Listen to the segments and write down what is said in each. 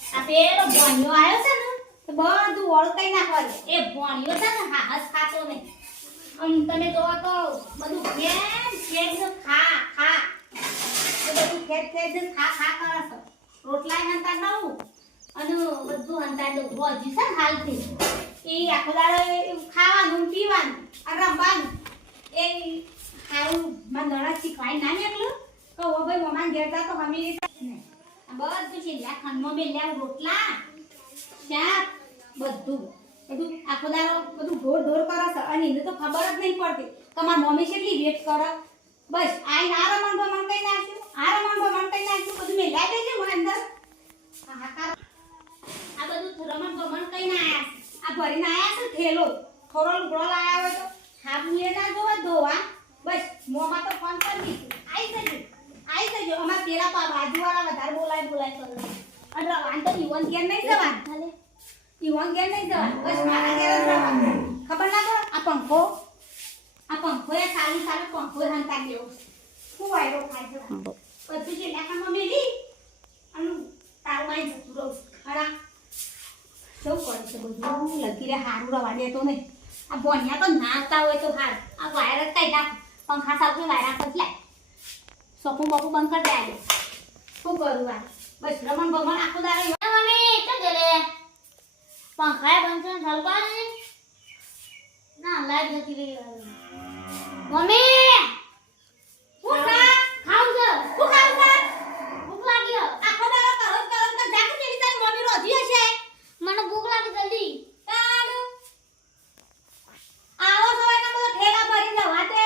આ પેલો ભોણિયો આવ્યો છે ને, તો બધું ઓળખાઈ નાખવાનું. એ ભોણિયો છે ને હા હસ ખાતો નહીં. આમ તમે જોવો તો બધું ખેંચ ને ખા ખા. એ બધું ખેંચ ને ખા ખા કરે છે. રોટલા હંતા નવું અને બધું હંતા દઉં ભોજી છે ને હાલથી. એ આખો દાડો ખાવાનું ને પીવાનું, રમવાનું. એ હારું મને દડા શીખવાય ના તો ઓ ભાઈ મમાન ઘેરતા તો હમી બધું છે લ્યા મમ્મી લ્યા રોટલા, શાક, બધું. બધું આખો દાડો બધું ઢોર ઢોર કરે છે, અને એને તો ખબર જ નહીં પડતી. તમાર મારી મમ્મી કેટલી વેટ કરે? બસ આઈ આ રમણ મન કઈ નાખ્યું આ રમણ ભમણ કઈ નાખ્યું બધું મેં લાવી દેજે મને અંદર હાહાકાર. આ બધું રમણ ભમણ કઈ ના આયા આ ભરીને આયા છે થેલો થોડો લુગડો લાયા હોય તો હાબુ એ ના જોવા ધોવા બસ મોંમાં તો ફોન કરી દીધું આઈ જજો આઈ જજો અમાર પેલા પા બાજુવાળા વધારે બોલાય બોલાય કરે અને તો ઈવન ઘેર નહીં જવાનું ઈવન ઘેર નહીં જવાનું બસ મારા ઘેર જ રહેવાનું. ખબર ના પડે આ પંખો? આ પંખો એ સારી સારી પંખો હંતા દેવો શું વાયરો ખાય છે? બધું છે લેખામાં મેલી અને તારું આઈ જતું રહું. ખરા? શું કરે છે બધું? લગી રે હારું રવા દેતો નહીં. આ ભોનિયા તો નાતા હોય તો હાર. આ વાયર જ કઈ નાખ. પંખા સાથે વાયર જ લાય સોપું બપું બંધ કરી દે. શું કરું આ? બસ રમણ ભમણ આખું દાડો તો ગલે પંખા બંધ છે સલવા ના લાઈટ જતી રહી મમ્મી હું ખા ખાવ છો હું ખાવ છો ભૂખ લાગી હે આખો દાડો કરો કરો તો જાકે તેડી તારી મમ્મી રોજી હશે મને ભૂખ લાગી જલ્દી તાડ આવો છો એના બધો ઠેલા ભરીને વાતે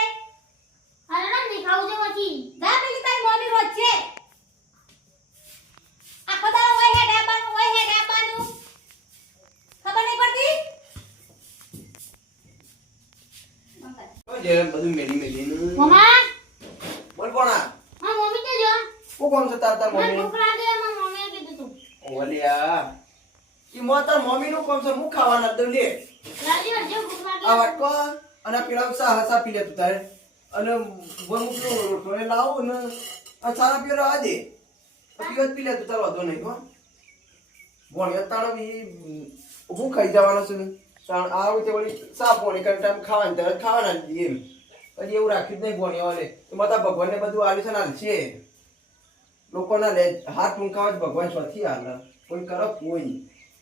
અરે ના નહીં ખાવું છે પછી જા પેલી તારી મમ્મી રોજ છે આખો દાડો હોય હે ડાબાનું હોય હે ડાબાનું ખબર નહીં પડતી જે બધું મેલી મેલી મમ્મા બોલ કોણા? હા મમ્મી તો જો હું કોણ છે તાર તાર મને મમ્મી? ભૂખ લાગે એમાં મમ્મીએ કીધું તું ઓલિયા. ઈ મો તાર મમ્મીનું કોણ છે? મુ ખાવાના દઉં લે. લાગી હરજો ભૂખ લાગે આ વાટકો અને પેલા સા હસા પી લે તું તારે. અને બોલ હું પેલો રોટલો એ લાવ ને આ સારા પીરો આ દે. જ પી લે તું તાર વાંધો નહીં હો. ભોણિયો તાણો બી હું ખાઈ જવાનો છું તાણ આ રીતે વળી સા પોણી કરીને ટાઈમ ખાવાનું તરત ખાવાના જ એમ. પછી એવું રાખ્યું જ નહીં ભણી વાલે તો માતા ભગવાનને બધું આવ્યું છે ને હાલ છે લોકોના લે હાથ મૂકાવા જ ભગવાન સ્વથી હાલ કોઈ કરો કોઈ.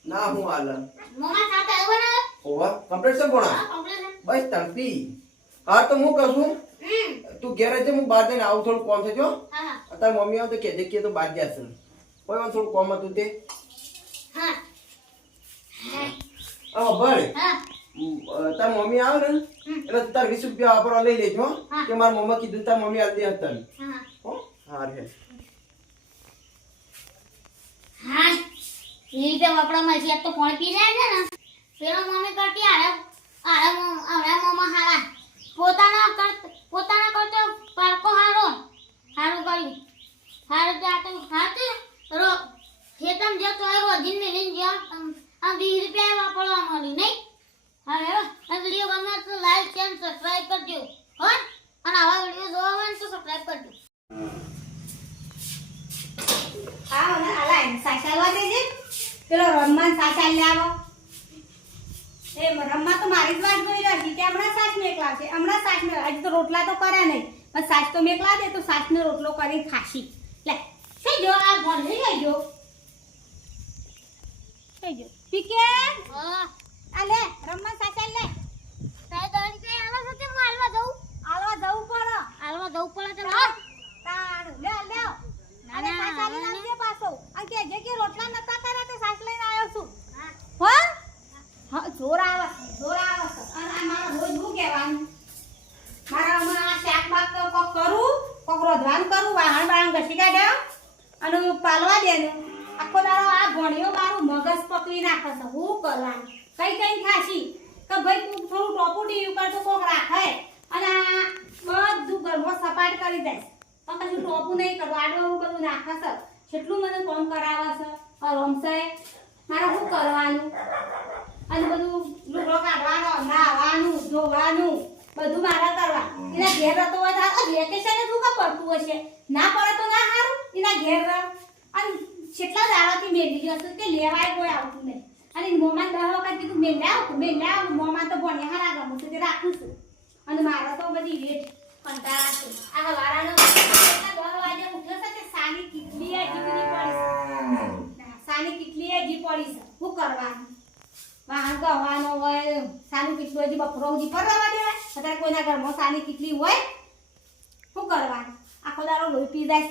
ના હું હાલ ઓવા કમ્પ્લીટ છે ભણા બસ તણપી. હા તો હું કશું તું ઘેર જ હું બહાર જઈને આવું થોડું કોમ થજો. હા અત્યારે મમ્મી આવે તો કહેજે કે તો બહાર જશે કોઈ થોડું કોમ હતું તે? હા. હા. હા તાર મમ્મી આવે ને? એટલે તાર વીસ રૂપિયા વાપરવા લઈ લેજો હો. હા. કે મારા મમ્મા કીધું તાર મમ્મી આલતી હતા હા હો. હા રે હા. એ રીતે વપરામાં છે તો પાણી પી જાય છે ને. પેલો મમ્મી કરતી આરે આરે આરે મમ્મા હારા. પોતાના પોતાના કરતો પારકો હારો હારું કર્યું હારું તો આ તો હાથે રો ખેતમ જો તો એ રોજીન મેલીન જો આ વીસ રૂપિયા વાપરવા મળી નહીં હવે આ વીડિયો ગમે તો લાઈક એન્ડ સબસ્ક્રાઇબ કરજો હો અને આવા વીડિયો જોવા હોય ને તો સબસ્ક્રાઇબ કરજો હા ને આલા સાયકલવા દેજે પેલો રમવાન સાચા લે આવો. એ રમવા તો મારી જ વાત જોઈ રહી કે હમણાં સાસ મેકલા છે. હમણાં સાસ મેં આજે તો રોટલા તો કર્યા નહીં. પણ સાસ તો મેકલા દે તો સાસને રોટલો કરી ખાશી. લે થઈ ગયો આ ઘર લઈ ગયો થઈ ગયો. પીકે? આ લે રમવા સાચા લે આલવા જવું આલવા જવું પડે આલવા જવું પડે તો તાણ લે લે અને સાયકલ લઈને આવજે પાછો આ કે જે કે રોટલા નતા કર્યા તે સાયકલ લઈને આવ્યો છું હો હા જોર આવે છે, જોર આવે છે. અને આ મારે રોજ શું કહેવાનું મારે હમણાં આ શાક બાક તો કોક કરું કોક રોધવાનું કરું વાહણ બાહણ ઘસી કાઢ્યા અને પાલવા દેનું. આખો તારો આ ભણ્યો મારું મગજ પકડી નાખે છે. હું કરવાનું કઈ કઈ ખાશી? કે ભાઈ, તું થોડું ટોપું ટીવી ઉપર તો કોક રાખે. અને આ બધું ઘરમાં સપાટ કરી દઈશ. પણ પછી ટોપું નહીં કરવું હું બધું નાખે છે. કેટલું મને કોમ કરાવે છે રમશે મારે શું કરવાનું? અને બધું લુગડો કાઢવાનો, નાહવાનું, ધોવાનું, બધું મારે કરવા એના ઘેર રહેતો હોય તો વેકેશન શું કા પડતું હશે ના પડે તો ના હારું એના ઘેર રહ અને કેટલા દાડાથી મેલી ગયો કે લેવાય કોઈ આવતું નહીં. અને મોમાં દહ વખત કીધું મેં લાવ મેં લાવ મોમાં તો ભણ્યા હારા ગમું છું તે રાખું છું. અને મારા તો બધી વેટ કંટાળા છે. આ વારાનો દહ વાગે ઉઠ્યો છે કે સાની કેટલી પડી છે? સાની કેટલી હજી પડી છે? શું કરવાનું? ગવાનો હોય. સાની કેટલી હજી બપોરો સુધી રહેવા દેવાય અત્યારે કોઈના ઘરમાં સાની કેટલી હોય, શું કરવાનું? આખો દારો લોહી પી જાય